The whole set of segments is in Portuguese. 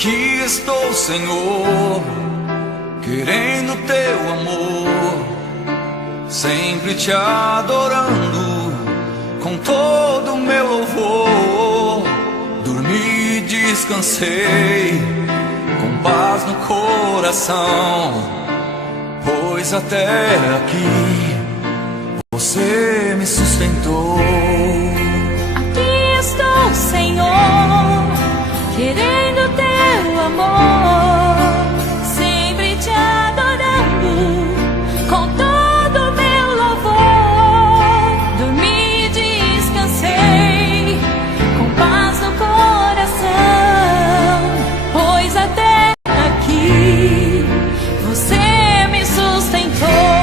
Aqui estou, Senhor, querendo teu amor, sempre te adorando com todo o meu louvor. Dormi, descansei, com paz no coração, pois até aqui você me sustentou. Aqui estou, Senhor, querendo teu amor, sempre te adorando com todo o meu louvor. Dormi, descansei, com paz no coração, pois até aqui você me sustentou.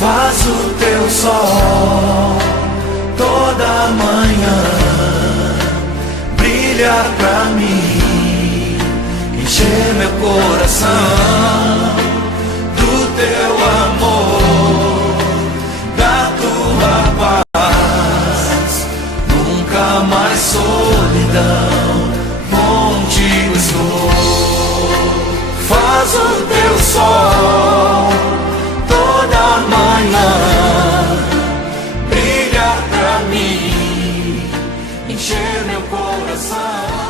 Faz o teu sol toda manhã brilhar pra mim, encher meu coração do teu amor, da tua paz, nunca mais solidão, contigo estou. Faz o teu sol toda manhã brilhar pra mim, encher meu coração.